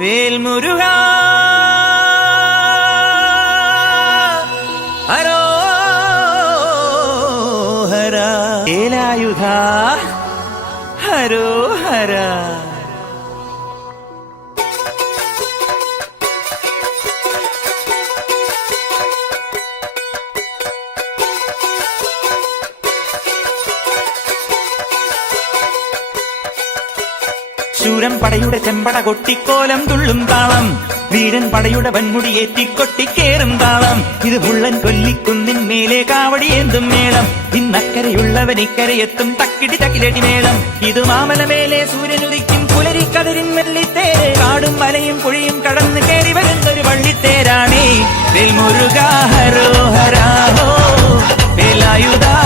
വേൽമുരുകാ ഹരോഹര വേലായുധാ ഹരോഹര. ശൂരൻ പടയുടെ ചെമ്പട കൊട്ടിക്കോലം തുള്ളും താളം, വീരൻ പടയുടെ വൻമുടിയേറ്റിക്കൊട്ടിക്കേറും താളം. ഇത് മുള്ളൻ കൊല്ലിക്കുന്നിൻ മേലെ കാവടിയേന്തും മേളം, ഇന്നക്കരയുള്ളവൻ ഇക്കരയെത്തും തക്കിടി തക്കിലടി മേളം. ഇത് മാമലമേലെ സൂര്യനുദിക്കും പുലരിക്കതിരിൻ വെള്ളിത്തേര്, കാടും മലയും പുഴയും കടന്ന് കയറി വരുന്നൊരു വള്ളിത്തേരാണേ. വേൽമുരുകാ ഹരോഹരാ ഹോ വേലായുധാ